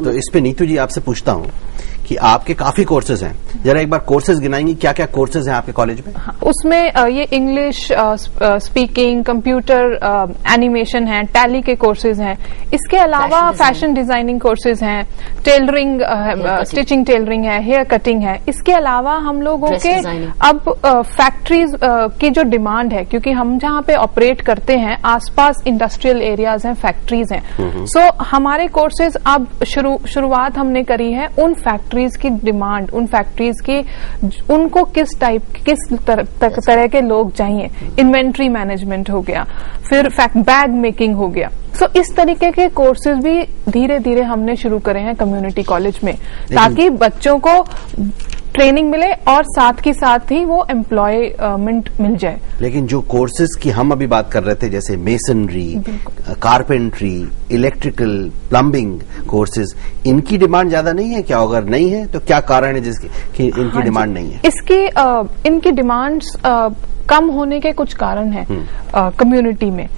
तो इस पे नीतू जी आपसे पूछता हूँ कि आपके काफी कोर्सेज हैं, जरा एक बार कोर्सेज गिनाएंगी, क्या क्या कोर्सेज हैं आपके कॉलेज में? उसमें ये इंग्लिश स्पीकिंग, कंप्यूटर एनिमेशन है, टैली के कोर्सेज हैं। इसके अलावा फैशन डिजाइनिंग कोर्सेज हैं, टेलरिंग, स्टिचिंग टेलरिंग है, हेयर कटिंग है। इसके अलावा हम लोगों के अब फैक्ट्रीज की जो डिमांड है, क्योंकि हम जहाँ पे ऑपरेट करते हैं आसपास इंडस्ट्रियल एरियाज हैं, फैक्ट्रीज हैं, सो हमारे कोर्सेज अब शुरुआत हमने करी है उन फैक्ट्रीज की डिमांड, उन फैक्ट्रीज की उनको किस तरह के लोग चाहिए। इन्वेंट्री मैनेजमेंट हो गया, फिर बैग मेकिंग हो गया। सो इस तरीके के कोर्सेज भी धीरे धीरे हमने शुरू करे हैं कम्युनिटी कॉलेज में, ताकि बच्चों को ट्रेनिंग मिले और साथ ही साथ ही वो एम्प्लॉयमेंट मिल जाए। लेकिन जो कोर्सेज की हम अभी बात कर रहे थे, जैसे masonry, carpentry, electrical, plumbing courses, इनकी डिमांड ज्यादा नहीं है क्या? अगर नहीं है तो क्या कारण है जिसकी इनकी डिमांड नहीं है? इनकी डिमांड्स कम होने के कुछ कारण हैं कम्युनिटी में।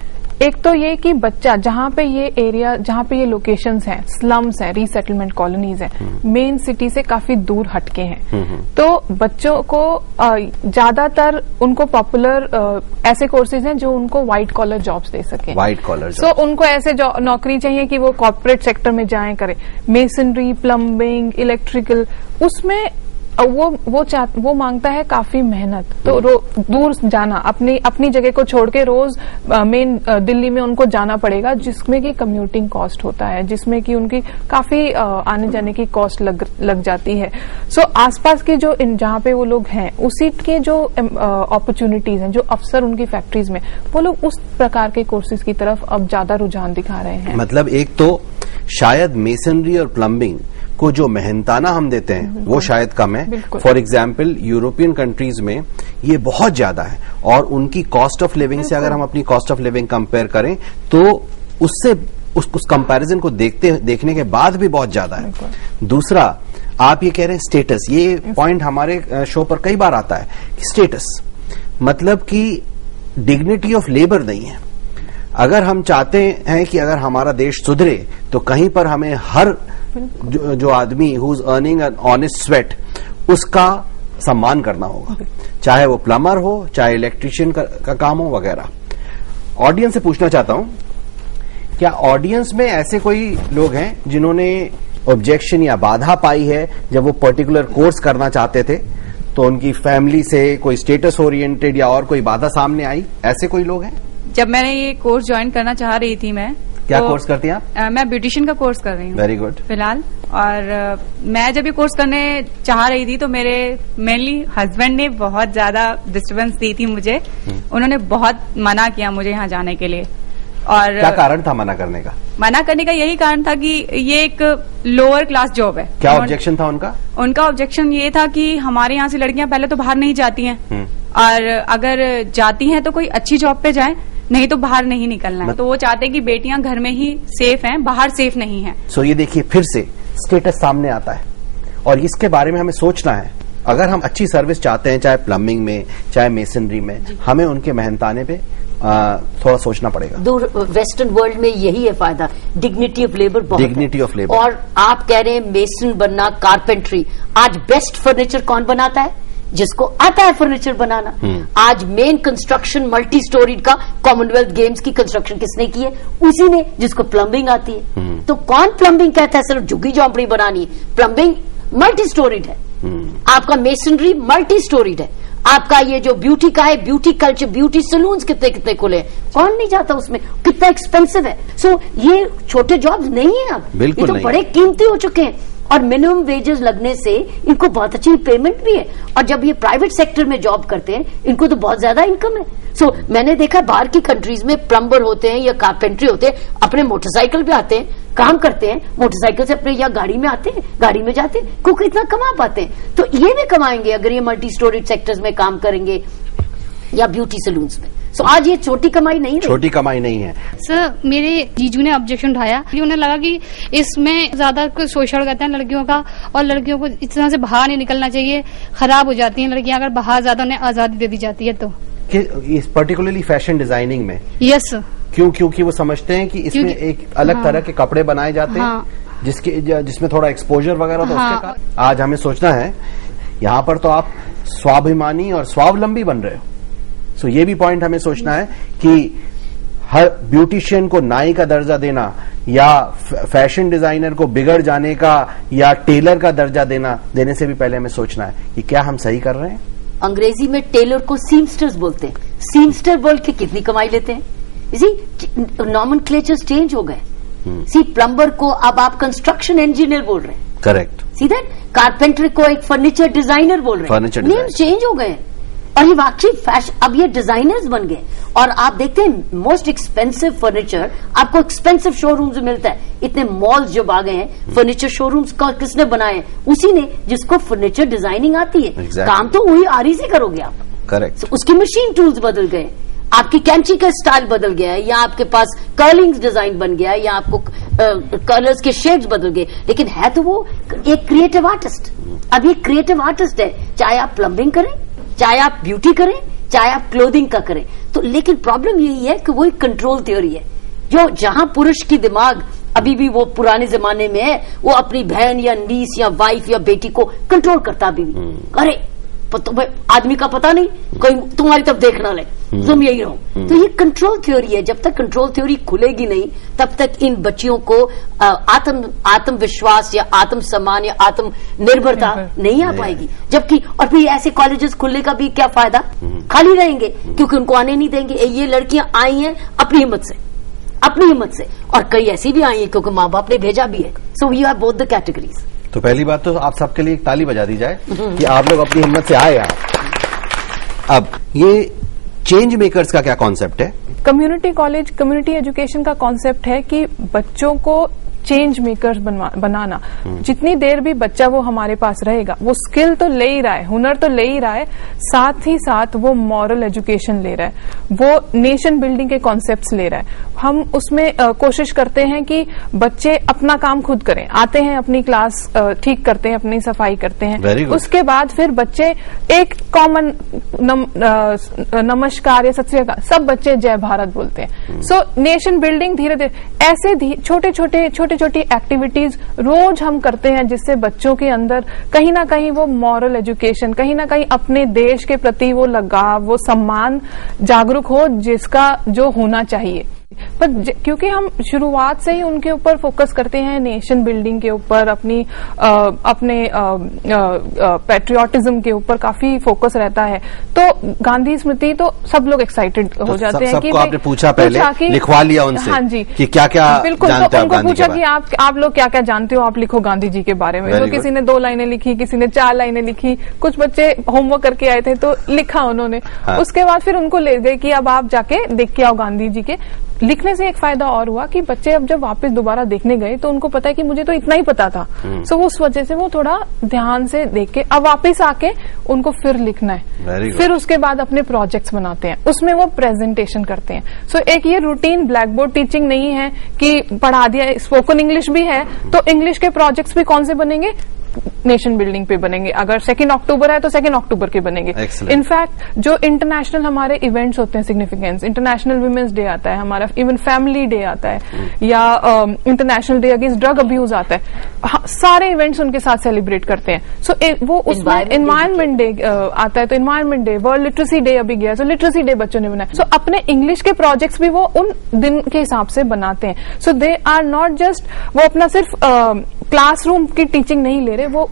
एक तो ये कि बच्चा जहाँ पे ये एरिया, जहाँ पे ये लोकेशंस हैं, स्लम्स हैं, रीसेटलमेंट कॉलोनीज हैं, मेन सिटी से काफी दूर हटके हैं, तो बच्चों को ज्यादातर उनको पॉपुलर ऐसे कोर्सेज हैं जो उनको व्हाइट कॉलर जॉब्स दे सके। व्हाइट कॉलर सो उनको ऐसे नौकरी चाहिए कि वो कॉर्पोरेट सेक्टर में जाएं करें। मेसनरी, प्लम्बिंग, इलेक्ट्रिकल, उसमें वो मांगता है काफी मेहनत, तो दूर जाना, अपनी जगह को छोड़ के रोज मेन दिल्ली में उनको जाना पड़ेगा, जिसमें कि कम्यूटिंग कॉस्ट होता है, जिसमें कि उनकी काफी आने जाने की कॉस्ट लग जाती है। सो आसपास के जो जहाँ पे वो लोग हैं, उसी के जो अपॉर्चुनिटीज हैं, जो अवसर उनकी फैक्ट्रीज में, वो लोग उस प्रकार के कोर्सेज की तरफ अब ज्यादा रुझान दिखा रहे हैं। मतलब एक तो शायद मेसनरी और प्लम्बिंग को जो मेहनताना हम देते हैं वो शायद कम है। फॉर एग्जाम्पल यूरोपियन कंट्रीज में ये बहुत ज्यादा है, और उनकी कॉस्ट ऑफ लिविंग से अगर हम अपनी कॉस्ट ऑफ लिविंग कंपेयर करें तो उससे उस कंपैरिजन को देखने के बाद भी बहुत ज्यादा है। दूसरा, आप ये कह रहे हैं स्टेटस, ये पॉइंट हमारे शो पर कई बार आता है कि स्टेटस मतलब कि डिग्निटी ऑफ लेबर नहीं है। अगर हम चाहते हैं कि अगर हमारा देश सुधरे तो कहीं पर हमें हर जो आदमी who is earning an honest sweat, उसका सम्मान करना होगा, चाहे वो प्लम्बर हो, चाहे इलेक्ट्रिशियन का काम हो वगैरह। ऑडियंस से पूछना चाहता हूं, क्या ऑडियंस में ऐसे कोई लोग हैं जिन्होंने ऑब्जेक्शन या बाधा पाई है जब वो पर्टिकुलर कोर्स करना चाहते थे, तो उनकी फैमिली से कोई स्टेटस ओरिएंटेड या और कोई बाधा सामने आई? ऐसे कोई लोग हैं? जब मैंने ये कोर्स ज्वाइन करना चाह रही थी, मैं क्या कोर्स करती हैं आप? मैं ब्यूटिशियन का कोर्स कर रही हूँ वेरी गुड फिलहाल। और मैं जब ये कोर्स करने चाह रही थी तो मेरे मेनली हस्बैंड ने बहुत ज्यादा डिस्टर्बेंस दी थी मुझे। उन्होंने बहुत मना किया मुझे यहाँ जाने के लिए। और क्या कारण था मना करने का? मना करने का यही कारण था कि ये एक लोअर क्लास जॉब है। क्या ऑब्जेक्शन था उनका? उनका ऑब्जेक्शन ये था कि हमारे यहाँ से लड़कियां पहले तो बाहर नहीं जाती हैं, और अगर जाती हैं तो कोई अच्छी जॉब पे जाएं, नहीं तो बाहर नहीं निकलना है। तो वो चाहते हैं कि बेटियां घर में ही सेफ हैं, बाहर सेफ नहीं है। सो ये देखिए फिर से स्टेटस सामने आता है, और इसके बारे में हमें सोचना है। अगर हम अच्छी सर्विस चाहते हैं, चाहे प्लम्बिंग में, चाहे मेसनरी में, हमें उनके मेहनताने पे थोड़ा सोचना पड़ेगा। वेस्टर्न वर्ल्ड में यही है फायदा, डिग्निटी ऑफ लेबर बहुत डिग्निटी ऑफ लेबर। और आप कह रहे हैं मेसन बनना, कारपेंट्री, आज बेस्ट फर्नीचर कौन बनाता है? जिसको आता है फर्नीचर बनाना। आज मेन कंस्ट्रक्शन मल्टी स्टोरीड का कॉमनवेल्थ गेम्स की कंस्ट्रक्शन किसने की है? उसी ने, जिसको प्लम्बिंग आती है। तो कौन प्लम्बिंग कहता है सिर्फ झुग्गी झोंपड़ी बनानी है? प्लम्बिंग मल्टी स्टोरीड है। आपका मेसनरी मल्टी स्टोरीड है। आपका ये जो ब्यूटी का है, ब्यूटी कल्चर, ब्यूटी सलून्स कितने कितने खुले हैं, कौन नहीं जाता उसमें? कितना एक्सपेंसिव है। सो ये छोटे जॉब्स नहीं है अब, ये तो बड़े कीमती हो चुके हैं। और मिनिमम वेजेस लगने से इनको बहुत अच्छी पेमेंट भी है, और जब ये प्राइवेट सेक्टर में जॉब करते हैं इनको तो बहुत ज्यादा इनकम है। सो मैंने देखा बाहर की कंट्रीज में प्लम्बर होते हैं या कारपेंट्री होते हैं, अपने मोटरसाइकिल पे आते हैं, काम करते हैं, मोटरसाइकिल से अपने या गाड़ी में आते हैं, गाड़ी में जाते हैं, क्योंकि इतना कमा पाते हैं। तो ये भी कमाएंगे अगर ये मल्टी स्टोरेज सेक्टर्स में काम करेंगे या ब्यूटी सलून्स में। सो आज ये छोटी कमाई नहीं है, छोटी कमाई नहीं है। सर मेरे जीजू ने ऑब्जेक्शन उठाया, उन्हें लगा कि इसमें ज्यादा शोषण करते हैं लड़कियों का, और लड़कियों को इस तरह से बाहर नहीं निकलना चाहिए, खराब हो जाती हैं लड़कियां अगर बाहर ज्यादा उन्हें आजादी दे दी जाती है। तो इस पर्टिकुलरली फैशन डिजाइनिंग में? Yes sir. क्योंकि वो समझते हैं कि इसमें एक अलग तरह के कपड़े बनाए जाते हैं। जिसमें थोड़ा एक्सपोजर वगैरह तो उसके कारण आज हमें सोचना है, यहाँ पर तो आप स्वाभिमानी और स्वावलंबी बन रहे हो। सो ये भी पॉइंट हमें सोचना है कि हर ब्यूटिशियन को नाई का दर्जा देना या फैशन डिजाइनर को बिगड़ जाने का या टेलर का दर्जा देने से भी पहले हमें सोचना है कि क्या हम सही कर रहे हैं। अंग्रेजी में टेलर को सीमस्टर्स बोलते हैं। सीमस्टर बोल के कितनी कमाई लेते हैं। इसी नॉमेनक्लेचर्स चेंज हो गए। सी प्लम्बर को अब आप कंस्ट्रक्शन इंजीनियर बोल रहे हैं। करेक्ट। सी दैट कारपेंटर को एक फर्नीचर डिजाइनर बोल रहे हैं। नेम चेंज हो गए और ये वाकई फैशन, अब ये डिजाइनर्स बन गए। और आप देखते हैं मोस्ट एक्सपेंसिव फर्नीचर आपको एक्सपेंसिव शोरूम्स में मिलता है। इतने मॉल्स जब आ गए हैं, फर्नीचर शोरूम्स का किसने बनाए? उसी ने जिसको फर्नीचर डिजाइनिंग आती है। Exactly. काम तो वही आरी से करोगे आप। करेक्ट। उसकी मशीन टूल्स बदल गए, आपकी कैंची का स्टाइल बदल गया है, या आपके पास कर्लिंग डिजाइन बन गया है, या आपको कलर्स के शेड्स बदल गए, लेकिन है तो वो एक क्रिएटिव आर्टिस्ट। अब ये क्रिएटिव आर्टिस्ट है, चाहे आप प्लम्बिंग करें, चाहे आप ब्यूटी करें, चाहे आप क्लोथिंग का करें। तो लेकिन प्रॉब्लम यही है कि वो एक कंट्रोल थ्योरी है, जो जहां पुरुष की दिमाग अभी भी वो पुराने जमाने में है, वो अपनी बहन या नीस या वाइफ या बेटी को कंट्रोल करता अभी भी। अरे आदमी का पता नहीं, कोई तुम्हारी तरफ देखना ले, तुम यही रहो। तो ये कंट्रोल थ्योरी है। जब तक कंट्रोल थ्योरी खुलेगी नहीं, तब तक इन बच्चियों को आत्मविश्वास या आत्म सम्मान या आत्म निर्भरता नहीं आ पाएगी। जबकि और फिर ऐसे कॉलेजेस खुलने का भी क्या फायदा, खाली रहेंगे क्योंकि उनको आने नहीं देंगे। ये लड़कियां आई हैं अपनी हिम्मत से, अपनी हिम्मत से, और कई ऐसी भी आई है क्योंकि माँ बाप ने भेजा भी है। So we are both the categories. तो पहली बात तो आप सबके लिए एक ताली बजा दी जाए कि आप लोग अपनी हिम्मत से आए यहाँ। अब ये चेंज मेकर्स का क्या कॉन्सेप्ट है? कम्युनिटी कॉलेज, कम्युनिटी एजुकेशन का कॉन्सेप्ट है कि बच्चों को चेंज मेकर्स बनाना। जितनी देर भी बच्चा वो हमारे पास रहेगा, वो स्किल तो ले ही रहा है, हुनर तो ले ही रहा है, साथ ही साथ वो मॉरल एजुकेशन ले रहा है, वो नेशन बिल्डिंग के कॉन्सेप्ट्स ले रहा है। हम उसमें कोशिश करते हैं कि बच्चे अपना काम खुद करें, आते हैं अपनी क्लास ठीक करते हैं, अपनी सफाई करते हैं, उसके बाद फिर बच्चे एक कॉमन नमस्कार या सत श्री अकाल, सब बच्चे जय भारत बोलते हैं। सो नेशन बिल्डिंग धीरे धीरे ऐसे छोटे छोटी एक्टिविटीज रोज हम करते हैं, जिससे बच्चों के अंदर कहीं ना कहीं वो मॉरल एजुकेशन, कहीं ना कहीं अपने देश के प्रति वो लगाव, वो सम्मान जागरूक हो, जिसका जो होना चाहिए। पर क्योंकि हम शुरुआत से ही उनके ऊपर फोकस करते हैं, नेशन बिल्डिंग के ऊपर, अपने पैट्रियोटिज्म के ऊपर काफी फोकस रहता है, तो गांधी स्मृति तो सब लोग एक्साइटेड हो जाते हैं कि आपने पूछा पहले, लिखवा लिया उनसे। हाँ जी, कि क्या क्या बिल्कुल, जानते तो उनको पूछा कि आप लोग क्या क्या जानते हो, आप लिखो गांधी जी के बारे में। तो किसी ने 2 लाइनें लिखी, किसी ने 4 लाइनें लिखी, कुछ बच्चे होमवर्क करके आए थे तो लिखा उन्होंने। उसके बाद फिर उनको ले गए कि अब आप जाके देख के आओ गांधी जी के। लिखने से एक फायदा और हुआ कि बच्चे अब जब वापस दोबारा देखने गए तो उनको पता है कि मुझे तो इतना ही पता था। सो उस वजह से वो थोड़ा ध्यान से देख के अब वापस आके उनको फिर लिखना है, फिर उसके बाद अपने प्रोजेक्ट्स बनाते हैं, उसमें वो प्रेजेंटेशन करते हैं। सो एक ये रूटीन ब्लैक बोर्ड टीचिंग नहीं है कि पढ़ा दिया। स्पोकन इंग्लिश भी है, तो इंग्लिश के प्रोजेक्ट्स भी कौन से बनेंगे? नेशन बिल्डिंग पे बनेंगे। अगर 2 अक्टूबर है तो 2 अक्टूबर के बनेंगे। इनफैक्ट जो इंटरनेशनल हमारे इवेंट्स होते हैं सिग्निफिकेंस, इंटरनेशनल वुमेन्स डे आता है हमारा, इवन फैमिली डे आता है, या international day against drug abuse आता है, सारे इवेंट्स उनके साथ सेलिब्रेट करते हैं। सो वो उसमें एनवायरमेंट डे आता है, तो environment day, world literacy day अभी गया, सो लिटरेसी डे बच्चों ने बनाया। सो अपने इंग्लिश के प्रोजेक्ट्स भी वो उन दिन के हिसाब से बनाते हैं। सो दे आर नॉट जस्ट वो अपना सिर्फ क्लासरूम की टीचिंग नहीं ले रहे, वो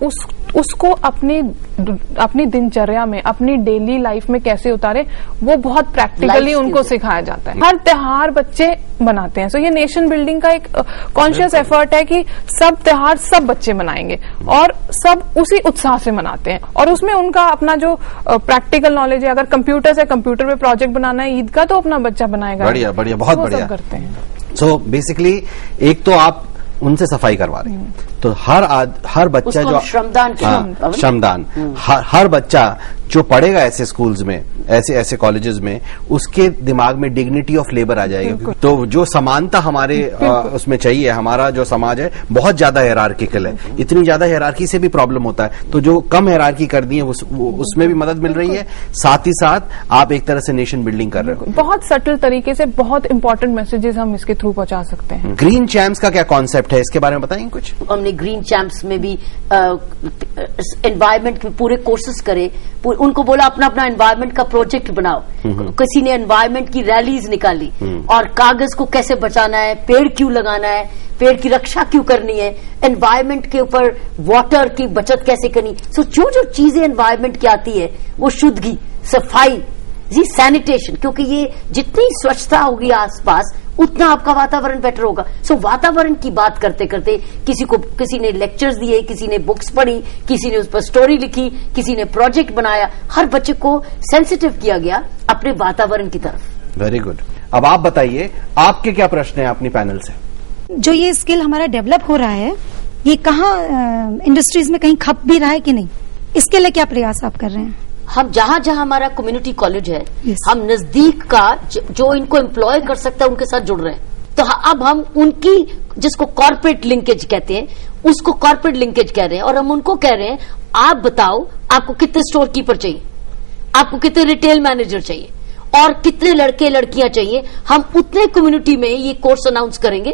उसको अपनी दिनचर्या में, अपनी डेली लाइफ में कैसे उतारे, वो बहुत प्रैक्टिकली उनको सिखाया जाता है। हर त्योहार बच्चे बनाते हैं। सो ये नेशन बिल्डिंग का एक कॉन्शियस एफर्ट है कि सब त्योहार सब बच्चे मनाएंगे और सब उसी उत्साह से मनाते हैं, और उसमें उनका अपना जो प्रैक्टिकल नॉलेज है, अगर कंप्यूटर से कंप्यूटर पे प्रोजेक्ट बनाना है ईद का, तो अपना बच्चा बनाएगा। बढ़िया बढ़िया, बहुत बढ़िया करते हैं। सो बेसिकली एक तो आप उनसे सफाई करवा रहे हैं, तो हर बच्चा जो श्रमदान, हर बच्चा जो पढ़ेगा ऐसे स्कूल्स में, ऐसे कॉलेजेस में, उसके दिमाग में डिग्निटी ऑफ लेबर आ जाएगी। तो जो समानता हमारे उसमें चाहिए, हमारा जो समाज है बहुत ज्यादा हायरार्किकल है, इतनी ज्यादा हायरार्की से भी प्रॉब्लम होता है। तो जो कम हायरार्की कर दी है उसमें भी मदद मिल रही है, साथ ही साथ आप एक तरह से नेशन बिल्डिंग कर रहे हो। बहुत सटल तरीके से बहुत इंपॉर्टेंट मैसेजेस हम इसके थ्रू पहुंचा सकते हैं। ग्रीन चैंप्स का क्या कॉन्सेप्ट है, इसके बारे में बताएंगे कुछ? हमने ग्रीन चैंप्स में भी एनवायरमेंट के पूरे कोर्सेज करे, उनको बोला अपना अपना एनवायरमेंट का प्रोजेक्ट बनाओ। किसी ने एनवायरमेंट की रैलीज निकाली और कागज को कैसे बचाना है, पेड़ क्यों लगाना है, पेड़ की रक्षा क्यों करनी है, एनवायरमेंट के ऊपर वाटर की बचत कैसे करनी। सो जो जो चीजें एनवायरमेंट की आती है वो शुद्धि, सफाई, जी सैनिटेशन, क्योंकि ये जितनी स्वच्छता होगी आसपास उतना आपका वातावरण बेटर होगा। सो वातावरण की बात करते करते किसी ने लेक्चर्स दिए, किसी ने बुक्स पढ़ी, किसी ने उस पर स्टोरी लिखी, किसी ने प्रोजेक्ट बनाया। हर बच्चे को सेंसिटिव किया गया अपने वातावरण की तरफ। Very good. अब आप बताइए, आपके क्या प्रश्न हैं अपनी पैनल से? जो ये स्किल हमारा डेवलप हो रहा है, ये कहाँ इंडस्ट्रीज में कहीं खप भी रहा है कि नहीं, इसके लिए क्या प्रयास आप कर रहे हैं? हम जहां जहां हमारा कम्युनिटी कॉलेज है, हम नजदीक का जो इनको एम्प्लॉय कर सकता है उनके साथ जुड़ रहे हैं। तो अब हम उनकी, जिसको कॉर्पोरेट लिंकेज कहते हैं, उसको कॉर्पोरेट लिंकेज कह रहे हैं। और हम उनको कह रहे हैं, आप बताओ आपको कितने स्टोर कीपर चाहिए, आपको कितने रिटेल मैनेजर चाहिए और कितने लड़के लड़कियां चाहिए। हम उतने कम्युनिटी में ये कोर्स अनाउंस करेंगे,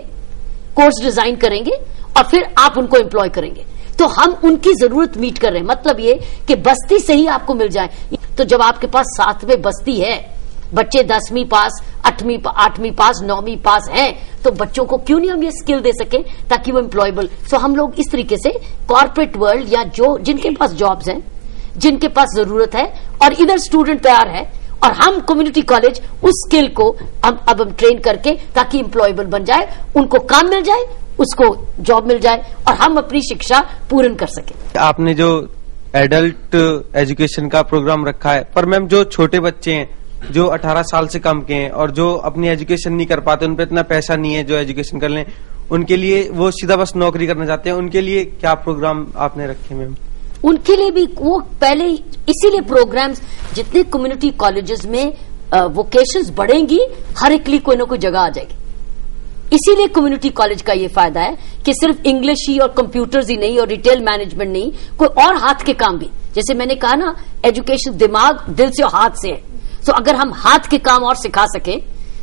कोर्स डिजाइन करेंगे और फिर आप उनको एम्प्लॉय करेंगे। तो हम उनकी जरूरत मीट कर रहे हैं। मतलब ये कि बस्ती से ही आपको मिल जाए। तो जब आपके पास साथ में बस्ती है, बच्चे 10वीं पास, 8वीं पास, 9वीं पास हैं, तो बच्चों को क्यों नहीं हम ये स्किल दे सके ताकि वो एम्प्लॉयबल। सो हम लोग इस तरीके से कॉर्पोरेट वर्ल्ड या जो जिनके पास जॉब्स हैं, जिनके पास जरूरत है और इधर स्टूडेंट तैयार है, और हम कम्युनिटी कॉलेज उस स्किल को अब हम ट्रेन करके ताकि एम्प्लॉयबल बन जाए, उनको काम मिल जाए, उसको जॉब मिल जाए और हम अपनी शिक्षा पूर्ण कर सके। आपने जो एडल्ट एजुकेशन का प्रोग्राम रखा है, पर मैम जो छोटे बच्चे हैं जो 18 साल से कम के हैं और जो अपनी एजुकेशन नहीं कर पाते, उन पे इतना पैसा नहीं है जो एजुकेशन कर लें, उनके लिए वो सीधा बस नौकरी करना चाहते हैं, उनके लिए क्या प्रोग्राम आपने रखे मैम? उनके लिए भी वो पहले इसीलिए प्रोग्राम्स, जितने कम्युनिटी कॉलेजेस में वोकेशंस बढ़ेंगी, हर एक लिए कोई ना कोई जगह आ जाएगी। इसीलिए कम्युनिटी कॉलेज का ये फायदा है कि सिर्फ इंग्लिश ही और कंप्यूटर्स ही नहीं और रिटेल मैनेजमेंट नहीं, कोई और हाथ के काम भी। जैसे मैंने कहा ना, एजुकेशन दिमाग, दिल से और हाथ से है। तो अगर हम हाथ के काम और सिखा सके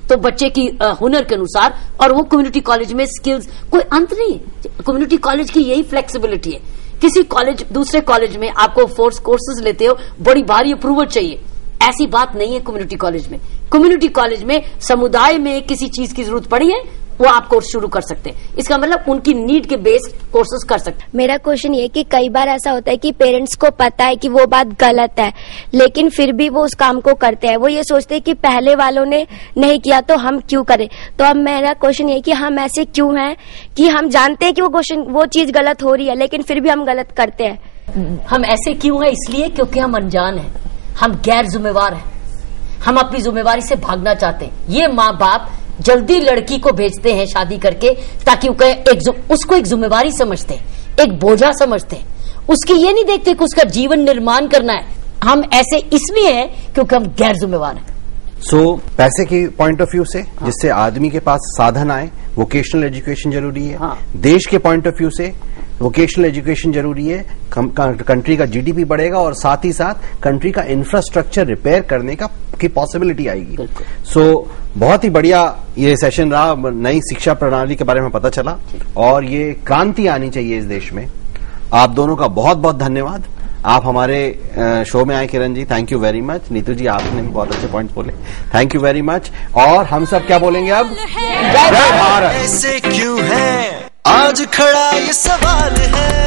तो बच्चे की हुनर के अनुसार, और वो कम्युनिटी कॉलेज में स्किल्स कोई अंत नहीं है। कम्युनिटी कॉलेज की यही फ्लेक्सिबिलिटी है। किसी कॉलेज, दूसरे कॉलेज में आपको फोर्स कोर्सेज लेते हो, बड़ी भारी अप्रूवल चाहिए, ऐसी बात नहीं है कम्युनिटी कॉलेज में। कम्युनिटी कॉलेज में समुदाय में किसी चीज की जरूरत पड़ी है, वो आप कोर्स शुरू कर सकते हैं। इसका मतलब उनकी नीड के बेस्ड कोर्सेज कर सकते हैं। मेरा क्वेश्चन ये कि कई बार ऐसा होता है कि पेरेंट्स को पता है कि वो बात गलत है, लेकिन फिर भी वो उस काम को करते हैं। वो ये सोचते हैं कि पहले वालों ने नहीं किया तो हम क्यों करें। तो अब मेरा क्वेश्चन ये कि हम ऐसे क्यों हैं कि हम जानते हैं कि वो चीज गलत हो रही है, लेकिन फिर भी हम गलत करते हैं। हम ऐसे क्यों हैं? इसलिए क्योंकि हम अनजान हैं, हम गैर जिम्मेवार हैं, हम अपनी जिम्मेवारी से भागना चाहते हैं। ये माँ बाप जल्दी लड़की को भेजते हैं शादी करके ताकि उसको एक जिम्मेवारी समझते हैं, एक बोझा समझते हैं, उसकी ये नहीं देखते कि उसका जीवन निर्माण करना है। हम ऐसे इसलिए हैं क्योंकि हम गैर जिम्मेवार हैं। पैसे के पॉइंट ऑफ व्यू से, जिससे आदमी के पास साधन आए, वोकेशनल एजुकेशन जरूरी है। देश के पॉइंट ऑफ व्यू से वोकेशनल एजुकेशन जरूरी है। कंट्री का जीडीपी बढ़ेगा और साथ ही साथ कंट्री का इंफ्रास्ट्रक्चर रिपेयर करने की पॉसिबिलिटी आएगी। बहुत ही बढ़िया ये सेशन रहा। नई शिक्षा प्रणाली के बारे में पता चला और ये क्रांति आनी चाहिए इस देश में। आप दोनों का बहुत बहुत धन्यवाद। आप हमारे शो में आए Kiran ji, thank you very much. Neetu ji, आपने भी बहुत अच्छे पॉइंट्स बोले, थैंक यू वेरी मच। और हम सब क्या बोलेंगे अब? जय भारत। ऐसे क्यों है आज खड़ा ये सवाल है।